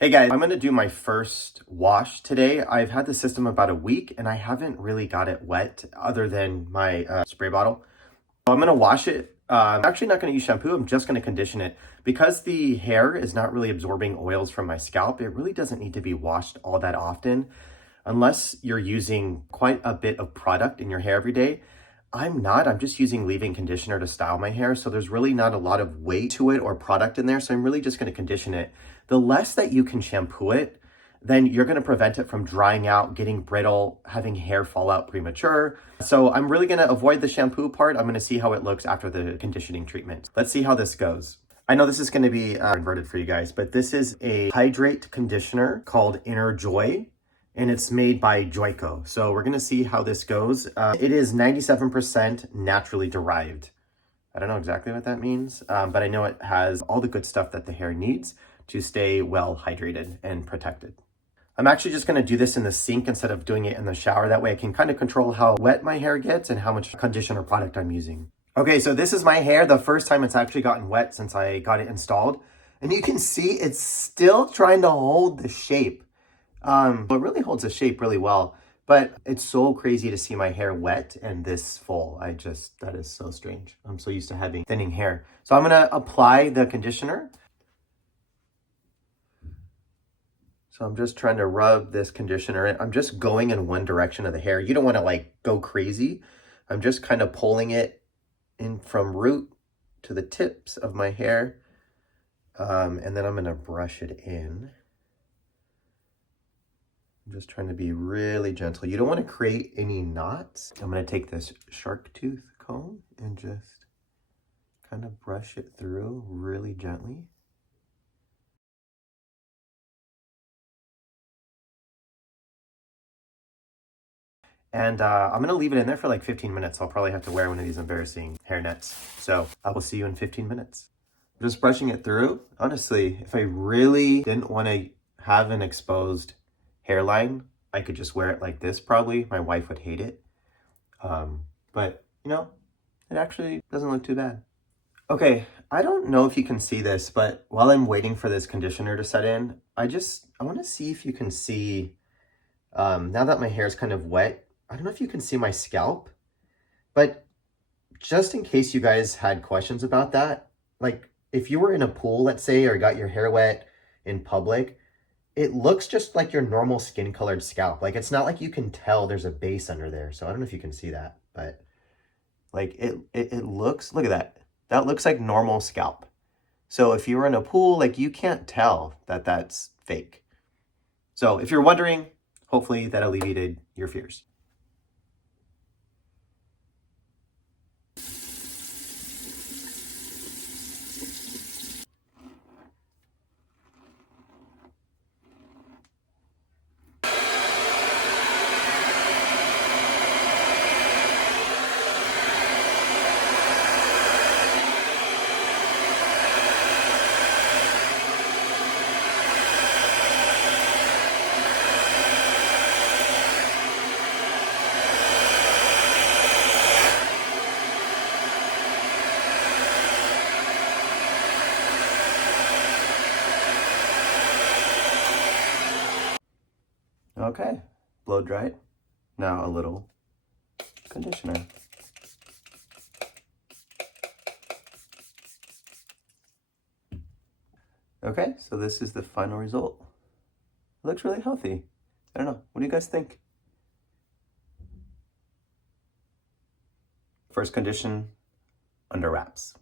Hey guys, I'm gonna do my first wash today. I've had the system about a week and I haven't really got it wet other than my spray bottle. So I'm gonna wash it. I'm actually not gonna use shampoo, I'm just gonna condition it. Because the hair is not really absorbing oils from my scalp, it really doesn't need to be washed all that often. Unless you're using quite a bit of product in your hair every day. I'm just using leave-in conditioner to style my hair. So there's really not a lot of weight to it or product in there. So I'm really just gonna condition it. The less that you can shampoo it, then you're gonna prevent it from drying out, getting brittle, having hair fall out premature. So I'm really gonna avoid the shampoo part. I'm gonna see how it looks after the conditioning treatment. Let's see how this goes. I know this is gonna be inverted for you guys, but this is a hydrate conditioner called Inner Joy, and it's made by Joico. So we're gonna see how this goes. It is 97% naturally derived. I don't know exactly what that means, but I know it has all the good stuff that the hair needs to stay well hydrated and protected. I'm actually just gonna do this in the sink instead of doing it in the shower. That way I can kind of control how wet my hair gets and how much conditioner product I'm using. Okay, so this is my hair the first time it's actually gotten wet since I got it installed. And you can see it's still trying to hold the shape. It really holds the shape really well, but it's so crazy to see my hair wet and this full. That is so strange. I'm so used to having thinning hair. So I'm gonna apply the conditioner. So I'm just trying to rub this conditioner in. I'm just going in one direction of the hair. You don't want to like go crazy. I'm just kind of pulling it in from root to the tips of my hair. And then I'm gonna brush it in. I'm just trying to be really gentle. You don't want to create any knots. I'm going to take this shark tooth comb and just kind of brush it through really gently. And I'm going to leave it in there for like 15 minutes. I'll probably have to wear one of these embarrassing hair nets. So I will see you in 15 minutes. Just brushing it through. Honestly, if I really didn't want to have an exposed hairline, I could just wear it like this probably. My wife would hate it. But you know, it actually doesn't look too bad. Okay, I don't know if you can see this, but while I'm waiting for this conditioner to set in, I want to see if you can see, now that my hair is kind of wet, I don't know if you can see my scalp, but just in case you guys had questions about that, like if you were in a pool, let's say, or got your hair wet in public, it looks just like your normal skin colored scalp. Like it's not like you can tell there's a base under there. So I don't know if you can see that, but like it looks, look at that. That looks like normal scalp. So if you were in a pool, like you can't tell that that's fake. So if you're wondering, hopefully that alleviated your fears. Okay, blow dried. Now a little conditioner. Okay, so this is the final result. It looks really healthy. I don't know, what do you guys think? First condition, under wraps.